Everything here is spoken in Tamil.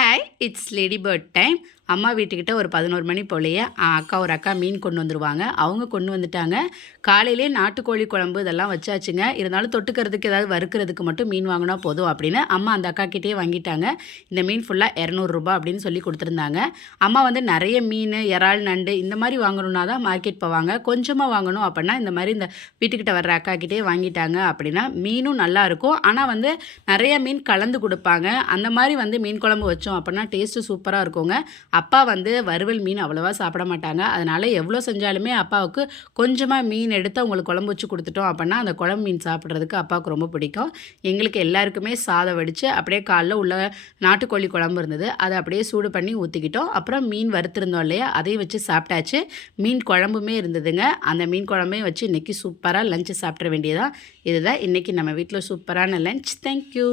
Hi, it's lady bird time. அம்மா வீட்டுக்கிட்ட ஒரு 11 மணி போலேயே ஒரு அக்கா மீன் கொண்டு வந்துடுவாங்க. அவங்க கொண்டு வந்துட்டாங்க. காலையிலே நாட்டுக்கோழி குழம்பு இதெல்லாம் வச்சாச்சுங்க. இருந்தாலும் தொட்டுக்கிறதுக்கு ஏதாவது வறுக்கிறதுக்கு மட்டும் மீன் வாங்கினா போதும் அப்படின்னு அம்மா அந்த அக்காக்கிட்டே வாங்கிட்டாங்க. இந்த மீன் ஃபுல்லாக ₹200 அப்படின்னு சொல்லி கொடுத்துருந்தாங்க. அம்மா வந்து நிறைய மீன், இறால், நண்டு இந்த மாதிரி வாங்கணுன்னா தான் மார்க்கெட் போவாங்க. கொஞ்சமாக வாங்கணும் அப்படின்னா இந்த மாதிரி இந்த வீட்டுக்கிட்ட வர்ற அக்காக்கிட்டே வாங்கிட்டாங்க அப்படின்னா மீனும் நல்லாயிருக்கும். ஆனால் வந்து நிறைய மீன் கலந்து கொடுப்பாங்க. அந்த மாதிரி வந்து மீன் குழம்பு வச்சோம் அப்படின்னா டேஸ்ட்டு சூப்பராக இருக்குங்க. அப்பா வந்து வறுவல் மீன் அவ்வளோவா சாப்பிட மாட்டாங்க. அதனால் எவ்வளோ செஞ்சாலுமே அப்பாவுக்கு கொஞ்சமாக மீன் எடுத்து அவங்களுக்கு குழம்பு வச்சு கொடுத்துட்டோம் அப்படின்னா அந்த குழம்பு மீன் சாப்பிட்றதுக்கு அப்பாவுக்கு ரொம்ப பிடிக்கும். எங்களுக்கு எல்லாருக்குமே சாதம் வடித்து அப்படியே காலைல உள்ள நாட்டுக்கோழி குழம்பு இருந்தது, அதை அப்படியே சூடு பண்ணி ஊற்றிக்கிட்டோம். அப்புறம் மீன் வறுத்துருந்தோம் இல்லையா, அதையும் வச்சு சாப்பிட்டாச்சு. மீன் குழம்புமே இருந்ததுங்க. அந்த மீன் குழம்பையும் வச்சு இன்றைக்கி சூப்பராக லஞ்சு சாப்பிட்ற வேண்டியதான். இதுதான் இன்றைக்கி நம்ம வீட்டில் சூப்பரான லஞ்ச். தேங்க்யூ.